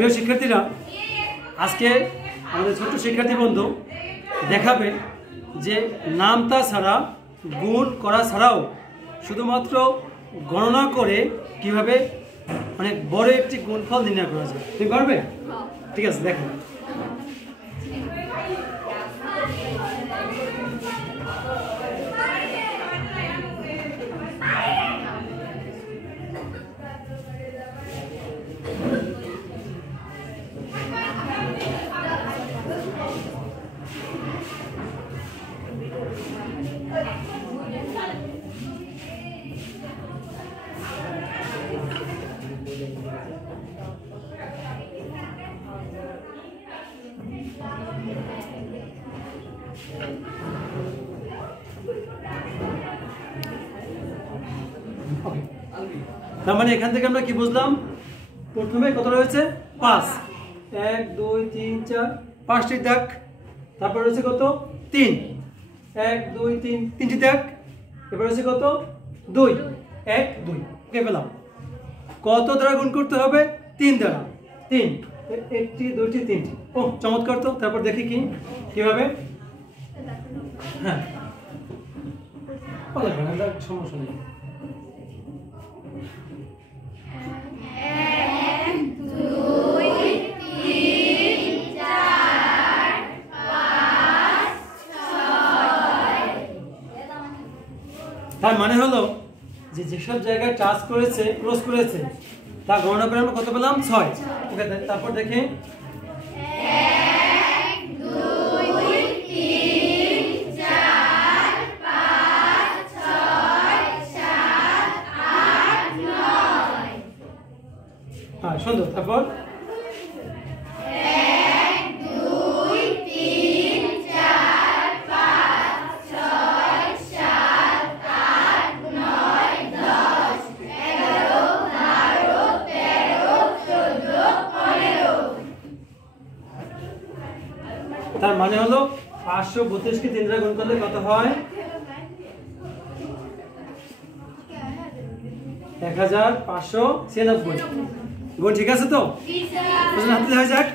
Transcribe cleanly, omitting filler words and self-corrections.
প্রিয় শিক্ষার্থীরা, আজকে আমাদের ছোট্ট শিক্ষার্থী বন্ধু দেখাবে যে নামতা ছাড়া গুণ করা ছাড়াও শুধুমাত্র গণনা করে কিভাবে অনেক বড় একটি গুণফল নির্ণয় করা যায়। তুমি পারবে? ঠিক আছে, দেখো। তার মানে এখান থেকে আমরা কি বুঝলাম? প্রথমে কত রয়েছে? 5। 1 2 3 4 5টি দাগ। তারপর রয়েছে কত? 3। 1 2 3 3টি দাগ। এবার রয়েছে কত? 2 1 2। ওকে, পেলাম। কত দ্বারা গুণ করতে হবে? 3 দ্বারা। 3 একটি, দুইটি, তিনটি। ও চমৎকার তো। তারপর দেখি কিভাবে। হ্যাঁ, সমস্যা নেই। তার মানে হলো যে যেসব জায়গায় টাচ করেছে, ক্রস করেছে, তা গণনা করে আমরা কত পেলাম? 6। ওকে, তারপর দেখি। 1 2 3 4 5 6 7 8 9। হ্যাঁ, সুন্দর। তারপর 1 2 3 4 5 6 7 8 9 10 11 12 13 14 15। তার মানে হলো 532 কে 3 দ্বারা গুণ করলে কত হয়? 1596। গুণ ঠিক আছে তো? হাতে হয়ে যাক।